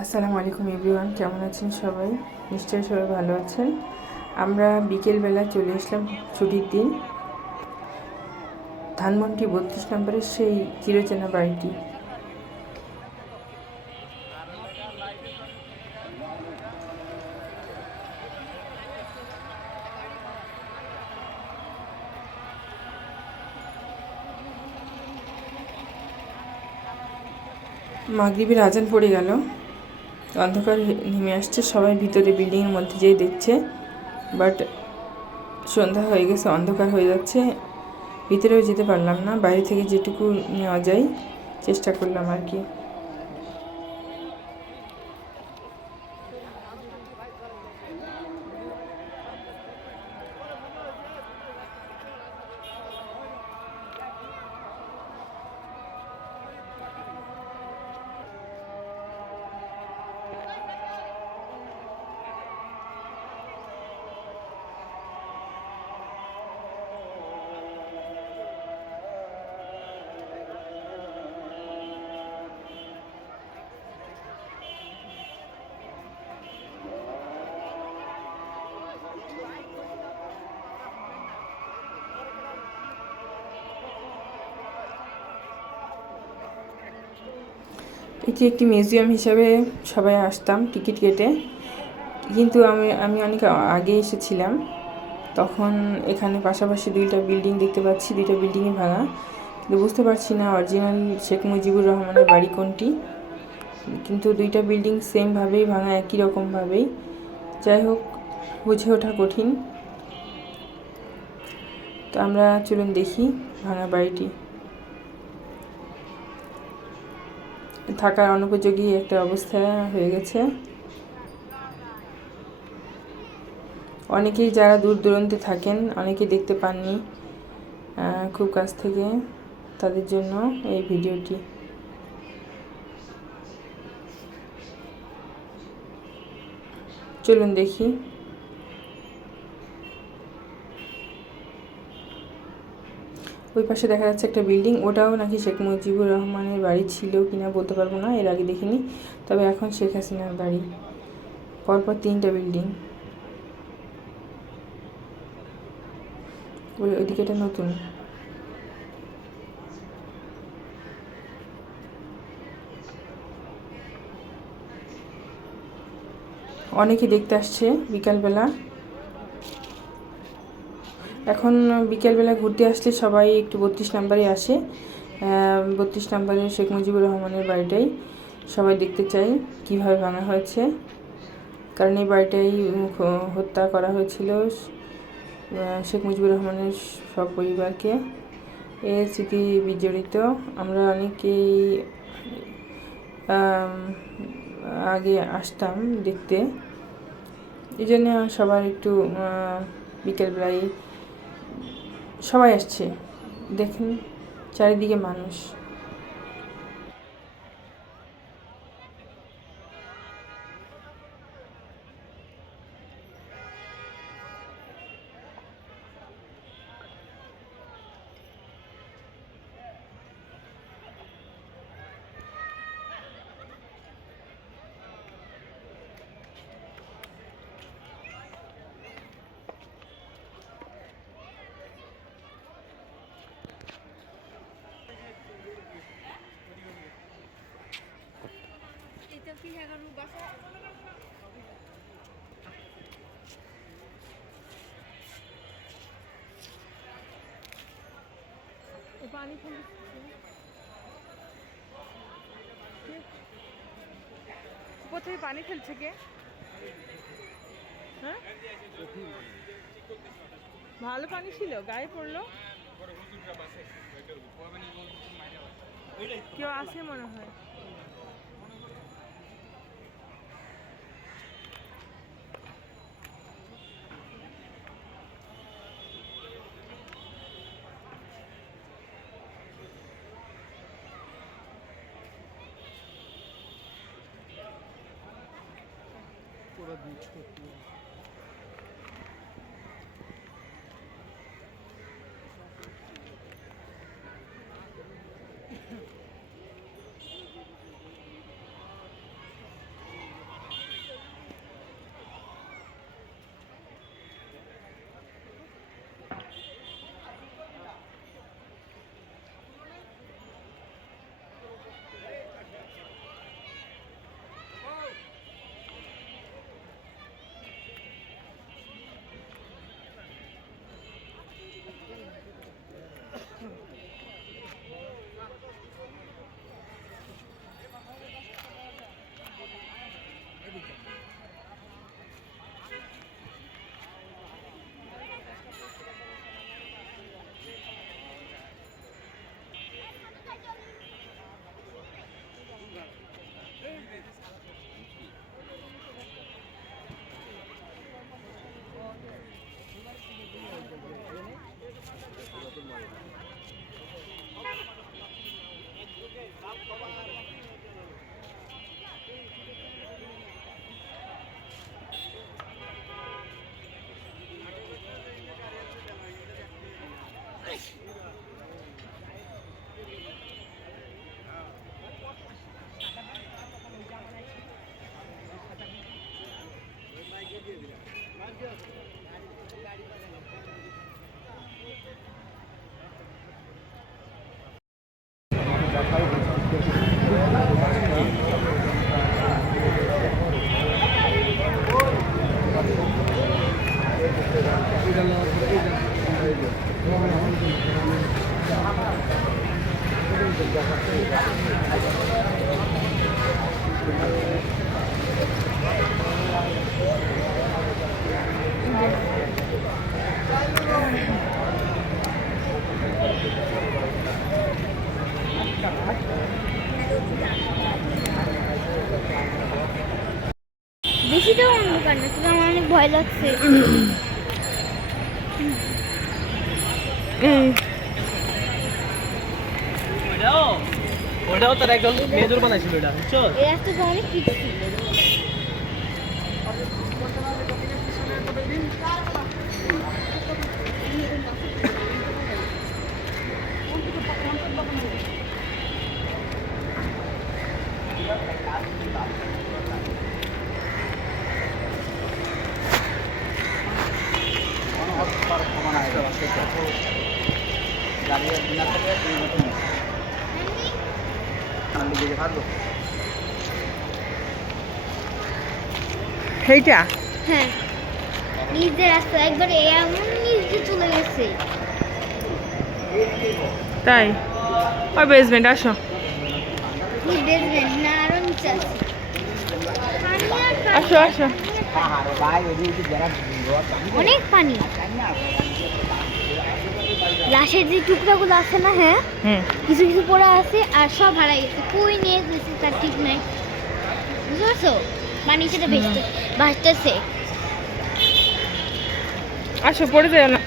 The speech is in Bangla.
আসসালামু আলাইকুম এভরিওয়ান, কেমন আছেন সবাই? নিশ্চয়ই সবাই ভালো আছেন। আমরা বিকেলবেলা চলে আসলাম ছুটির দিন। ধানমন্ডি বত্রিশ নম্বরের সেই চিরচেনা বাড়িটি। মাগরিবের আজান পড়ে গেল। অন্ধকার নেমে আসছে। সবাই ভিতরে বিল্ডিংয়ের মধ্যে যেয়ে দেখছে, বাট সন্ধ্যা হয়ে গেছে, অন্ধকার হয়ে যাচ্ছে। ভিতরেও যেতে পারলাম না। বাইরে থেকে যেটুকু নেওয়া যায়, চেষ্টা করলাম আর কি। এটি একটি মিউজিয়াম হিসাবে সবাই আসতাম টিকিট কেটে। কিন্তু আমি আমি অনেক আগে এসেছিলাম। তখন এখানে পাশাপাশি দুইটা বিল্ডিং দেখতে পাচ্ছি, দুইটা বিল্ডিংই ভাঙা। কিন্তু বুঝতে পারছি না অরিজিনাল শেখ মুজিবুর রহমানের বাড়ি কোনটি। কিন্তু দুইটা বিল্ডিং সেমভাবেই ভাঙা, একই রকমভাবেই। যাই হোক, বুঝে ওঠা কঠিন। তো আমরা চলুন দেখি ভাঙা বাড়িটি। থাকার অনুপযোগী একটা অবস্থা হয়ে গেছে। অনেকেই যারা দূর দূরান্তে থাকেন, অনেকেই দেখতে পাননি খুব কাছ থেকে তাদের জন্য এই ভিডিওটি। চলুন দেখি। ওই পাশে দেখা যাচ্ছে একটা বিল্ডিং। ওটাও নাকি শেখ মুজিবুর রহমানের বাড়ি ছিল কিনা বলতে পারব না, এর আগে দেখিনি। তবে এখন শেখ হাসিনার বাড়ি। পরপর তিনটা বিল্ডিং। ওই, ওইদিকে এটা নতুন। অনেকে দেখতে আসছে বিকালবেলা। এখন বিকেলবেলা ঘুরতে আসলে সবাই একটু বত্রিশ নাম্বারে আসে। বত্রিশ নাম্বারে শেখ মুজিবুর রহমানের বাড়িটাই সবাই দেখতে চাই কীভাবে ভাঙা হয়েছে। কারণ এই বাড়িটাই হত্যা করা হয়েছিল শেখ মুজিবুর রহমানের সব পরিবারকে এর স্মৃতি বিজড়িত। আমরা অনেকেই আগে আসতাম দেখতে। এই জন্য সবার একটু বিকেলবেলায় সবাই আসছে। দেখুন চারিদিকে মানুষ। কোথায় পানি ফেলছে কে? হ্যাঁ? ভালো পানি ছিল গায়ে পড়ল। কেউ আসে মনে হয়। Olabilir. Çok. ভয় লাগছে। ওটাও তার একদম মেজর বানাইছিল এটা বুঝছ? এই রাস্তাটা অনেক কিছু ছিল। সেইটা? হ্যাঁ। নিজের রাস্তা একবারে এমন নিচে চলে গেছে। তাই? ওই বেসমেন্ট আসো। আসো আসো। অনেক পানি। লাশের যে টুকরাগুলো আছে না হ্যাঁ? কিছু কিছু পড়ে আছে আর সব হারাই গেছে। কই নিয়ে গেছে তার ঠিক নাই। বুঝতে পারছ? পানি সেটা ভেসতে ভাসতেছে আসো পড়ে যায় না।